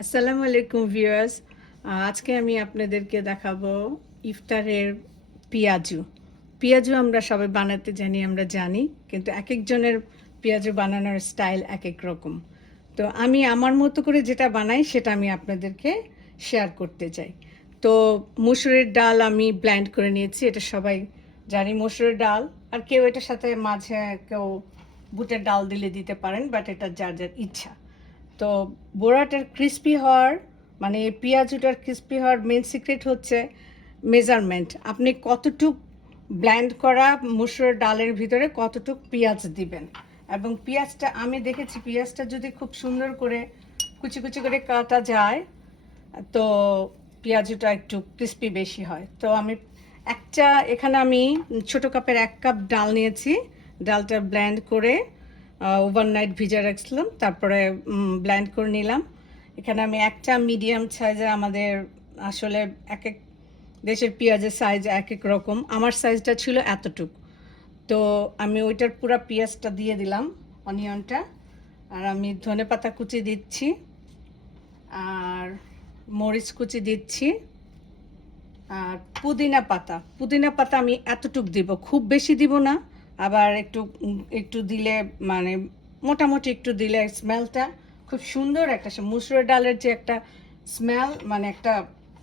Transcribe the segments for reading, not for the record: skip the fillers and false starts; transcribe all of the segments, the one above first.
আসসালামু আলাইকুম ভিউয়ার্স। আজকে আমি আপনাদেরকে দেখাবো ইফতারের পিয়াজু। পিয়াজু আমরা সবাই বানাতে আমরা জানি, কিন্তু এক একজনের পিয়াজু বানানোর স্টাইল এক এক রকম। তো আমি আমার মতো করে যেটা বানাই সেটা আমি আপনাদেরকে শেয়ার করতে চাই। তো মসুরের ডাল আমি ব্লেন্ড করে নিয়েছি, এটা সবাই জানি মসুরের ডাল। আর কেউ এটার সাথে মাঝে কেউ বুটের ডাল দিতে পারেন, বাট এটা যার যার ইচ্ছা। তো বোড়াটার ক্রিস্পি হওয়ার মানে পেঁয়াজুটার ক্রিস্পি হওয়ার মেন সিক্রেট হচ্ছে মেজারমেন্ট। আপনি কতটুক ব্লেন্ড করা মসুরের ডালের ভিতরে কতটুক পেঁয়াজ দিবেন, এবং পেঁয়াজটা আমি দেখেছি পেঁয়াজটা যদি খুব সুন্দর করে কুচি কুচি করে কাটা যায় তো পেঁয়াজুটা একটু ক্রিস্পি বেশি হয়। তো এখানে আমি ছোটো কাপের 1 কাপ ডাল নিয়েছি। ডালটা ব্লেন্ড করে ওভারনাইট ভিজে রাখছিলাম, তারপরে ব্লেন্ড করে নিলাম। এখানে আমি একটা মিডিয়াম সাইজের, আমাদের আসলে এক এক দেশের পেঁয়াজের সাইজ এক এক রকম, আমার সাইজটা ছিল এতটুক। তো আমি ওইটার পুরো পেঁয়াজটা দিয়ে দিলাম, অনিয়নটা। আর আমি ধনেপাতা কুচি দিচ্ছি, আর মরিচ কুচি দিচ্ছি, আর পুদিনা পাতা আমি এতটুক দিব, খুব বেশি দিব না। আবার একটু একটু দিলে মানে মোটামুটি একটু দিলে স্মেলটা খুব সুন্দর, একটা মুসুরের ডালের যে একটা স্মেল, মানে একটা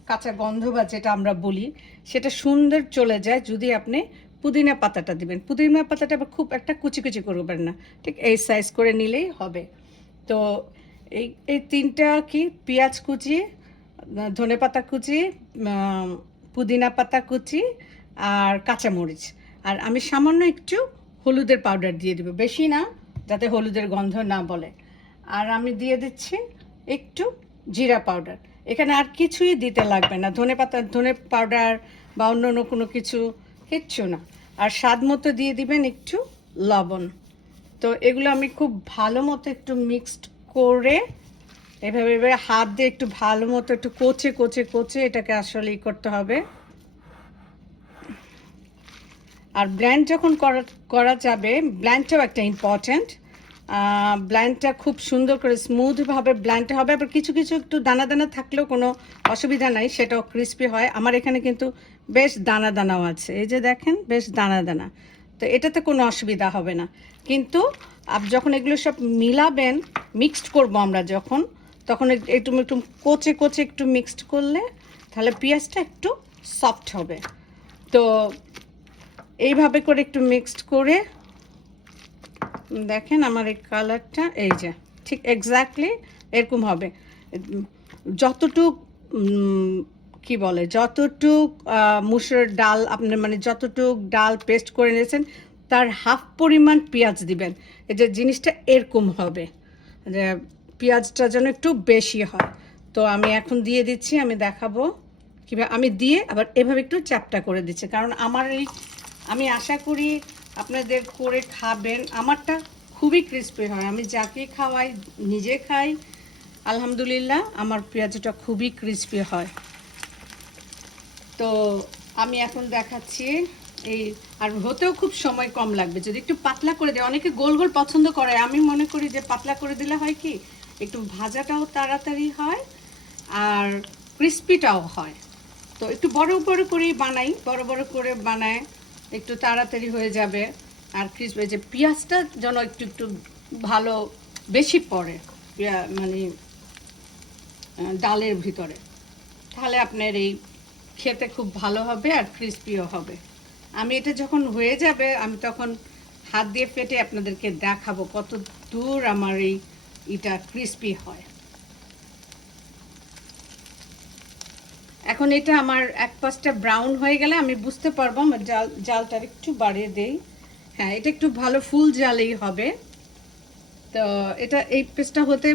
কাঁচা গন্ধ বা যেটা আমরা বলি, সেটা সুন্দর চলে যায় যদি আপনি পুদিনা পাতাটা দিবেন। পুদিনা পাতাটা আবার খুব একটা কুচি কুচি করবেন না, ঠিক এই সাইজ করে নিলেই হবে। তো এই এই তিনটা কি, পেঁয়াজ কুচি, ধনেপাতা কুচি, পুদিনা পাতা কুচি, আর কাঁচামরিচ। আর আমি সামান্য একটু হলুদের পাউডার দিয়ে দেবো, বেশি না, যাতে হলুদের গন্ধ না বলে। আর আমি দিয়ে দিচ্ছি একটু জিরা পাউডার। এখানে আর কিছুই দিতে লাগবে না, ধনে পাউডার বা অন্য কোনো কিছু, কিচ্ছু না। আর স্বাদ মতো দিয়ে দিবেন একটু লবণ। তো এগুলো আমি খুব ভালো মতো একটু মিক্সড করে এভাবে হাত দিয়ে একটু ভালো মতো একটু কোচে কোচে কোচে এটাকে আসলে করতে হবে। আর ব্লেন্ড যখন করা যাবে, ব্লেন্ডটাও একটা ইম্পর্ট্যান্ট। ব্লেন্ডটা খুব সুন্দর করে স্মুথভাবে ব্লেন্ড হবে। আবার কিছু কিছু একটু দানা দানা থাকলেও কোনো অসুবিধা নাই, সেটাও ক্রিস্পি হয়। আমার এখানে কিন্তু বেশ দানা দানাও আছে, এই যে দেখেন বেশ দানা দানা। তো এটাতে কোনো অসুবিধা হবে না। কিন্তু যখন এগুলো সব মিলাবেন, মিক্সড করব আমরা যখন, তখন একটু একটু কোচে কোচে একটু মিক্সড করলে তাহলে পেঁয়াজটা একটু সফট হবে। তো এইভাবে করে একটু মিক্সড করে দেখেন আমার এই কালারটা, এই যে ঠিক এক্স্যাক্টলি এরকম হবে। যতটুক কি বলে, যতটুক মুসুরের ডাল আপনার মানে যতটুক ডাল পেস্ট করে নিয়েছেন তার হাফ পরিমাণ পেঁয়াজ দিবেন। এই যে জিনিসটা এরকম হবে, যে পেঁয়াজটা যেন একটু বেশি হয়। তো আমি এখন দিয়ে দিচ্ছি, আমি দেখাবো কীভাবে আমি দিয়ে আবার এভাবে একটু চ্যাপটা করে দিচ্ছি, কারণ আমি আশা করি আপনাদের করে খাবেন। আমারটা খুবই ক্রিস্পি হয়, আমি যাকে খাওয়াই, নিজে খাই, আলহামদুলিল্লাহ আমার পেঁয়াজটা খুবই ক্রিস্পি হয়। তো আমি এখন দেখাচ্ছি এই, আর হতেও খুব সময় কম লাগবে যদি একটু পাতলা করে দেয়। অনেকে গোল গোল পছন্দ করে, আমি মনে করি যে পাতলা করে দিলে হয় কি, একটু ভাজাটাও তাড়াতাড়ি হয় আর ক্রিস্পিটাও হয়। তো একটু বড় বড় করেই বানাই, বড় বড় করে বানায় একটু তাড়াতাড়ি হয়ে যাবে। আর ক্রিস্পি যে পেঁয়াজটা যেন একটু একটু ভালো বেশি পড়ে মানে ডালের ভিতরে, তাহলে আপনার এই খেতে খুব ভালো হবে আর ক্রিস্পিও হবে। আমি এটা যখন হয়ে যাবে আমি তখন হাত দিয়ে ফেটে আপনাদেরকে দেখাবো কত দূর আমার এটা ক্রিস্পি হয়। এখন এটা আমার এক পাশটা ব্রাউন হয়ে গেলে আমি বুঝতে পারবো, আমার জালটা একটু বাড়িয়ে দেই। হ্যাঁ, এটা একটু ভালো ফুল জালেই হবে। তো এটা এই পেস্টটা হতে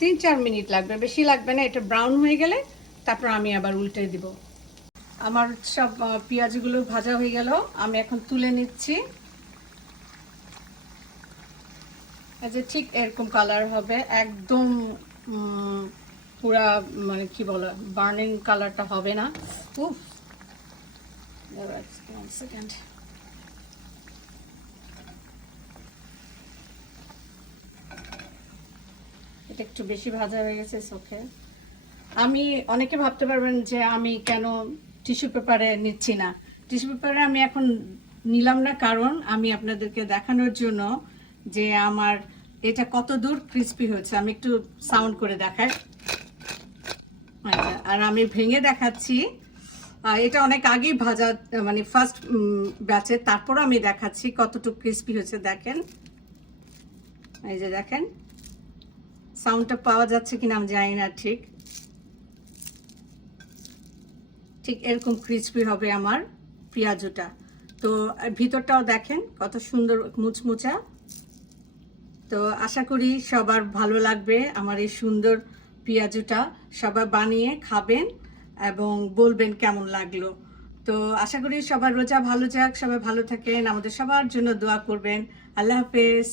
3-4 মিনিট লাগবে, বেশি লাগবে না। এটা ব্রাউন হয়ে গেলে তারপর আমি আবার উল্টে দিব। আমার সব পেঁয়াজগুলো ভাজা হয়ে গেল, আমি এখন তুলে নিচ্ছি। এই যে ঠিক এরকম কালার হবে, একদম পুরা মানে কি বলে বার্নিং কালারটা হবে না। উফ, one second. এটা একটু বেশি ভাজা হয়ে গেছে চোখে। আমি অনেকে ভাবতে পারবেন যে আমি কেন টিস্যু পেপারে নিচ্ছি না। টিস্যু পেপারে আমি এখন নিলাম না কারণ আমি আপনাদেরকে দেখানোর জন্য যে আমার এটা কত দূর ক্রিস্পি হয়েছে। আমি একটু সাউন্ড করে দেখাই। আচ্ছা, আর আমি ভেঙে দেখাচ্ছি। এটা অনেক আগেই ভাজা, মানে ফার্স্ট ব্যাচে, তারপরও আমি দেখাচ্ছি কতটুকু ক্রিস্পি হয়েছে। দেখেন, এই যে দেখেন, সাউন্ডটা পাওয়া যাচ্ছে কিনা আমি জানি না। ঠিক এরকম ক্রিস্পি হবে আমার পেঁয়াজুটা। তো ভিতরটাও দেখেন কত সুন্দর মুচমুচা। তো আশা করি সবার ভালো লাগবে আমার এই সুন্দর পেঁয়াজুটা। সবাই বানিয়ে খাবেন এবং বলবেন কেমন লাগলো। তো আশা করি সবার রোজা ভালো যাক, সবাই ভালো থাকেন, আমাদের সবার জন্য দোয়া করবেন। আল্লাহ হাফেজ।